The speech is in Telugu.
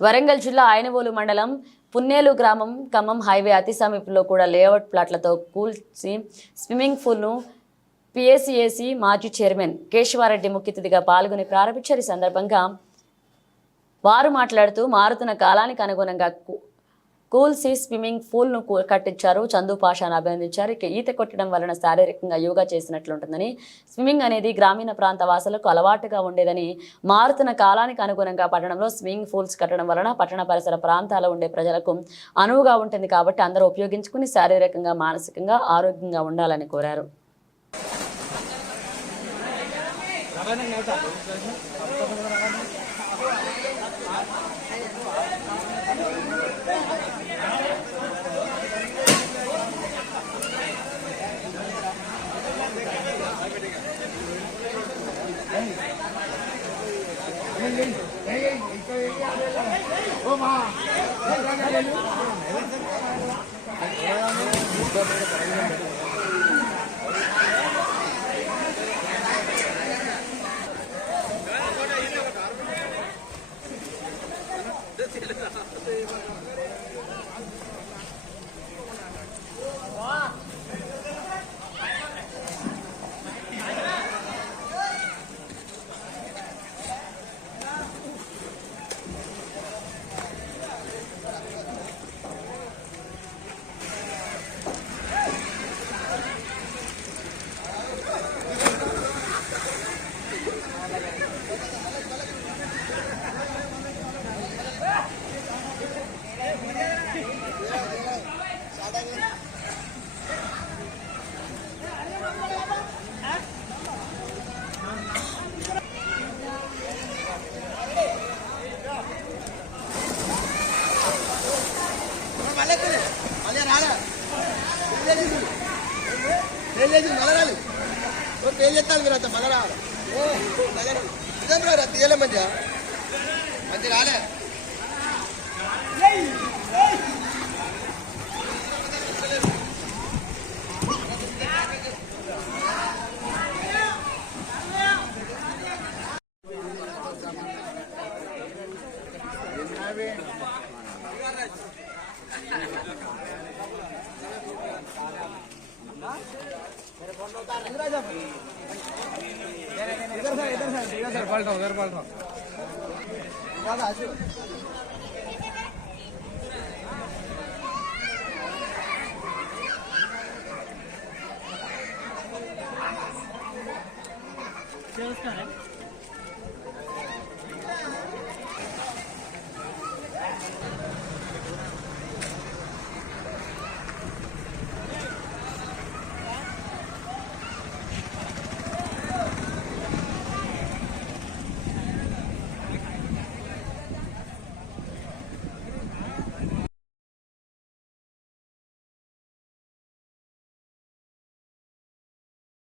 వరంగల్ జిల్లా ఐనవోలు మండలం పున్నేలు గ్రామం ఖమ్మం హైవే అతి సమీపంలో కూడా లేఅవుట్ ప్లాట్లతో కూల్చి స్విమ్మింగ్ పూల్ను పిఎస్సిఎసి మాజీ చైర్మన్ కేశవారెడ్డి ముఖ్య అతిథిగా పాల్గొని ప్రారంభించారు. ఈ సందర్భంగా వారు మాట్లాడుతూ మారుతున్న కాలానికి అనుగుణంగా కూల్సి స్విమ్మింగ్ పూల్ను కట్టించారు. చందు పాషాను అభినందించారు. ఇక ఈత కొట్టడం వలన శారీరకంగా యోగా చేసినట్లుంటుందని, స్విమ్మింగ్ అనేది గ్రామీణ ప్రాంత వాసులకు అలవాటుగా ఉండేదని, మారుతున్న కాలానికి అనుగుణంగా పట్టణంలో స్విమ్మింగ్ పూల్స్ కట్టడం వలన పట్టణ పరిసర ప్రాంతాల్లో ఉండే ప్రజలకు అనువుగా ఉంటుంది కాబట్టి అందరూ ఉపయోగించుకుని శారీరకంగా మానసికంగా ఆరోగ్యంగా ఉండాలని కోరారు. మీరు అంత మళ్ళీ రావాలి ఇదేం రా తీయలే మంచిగా మంచి రాలే इधर पलटो नमस्कार।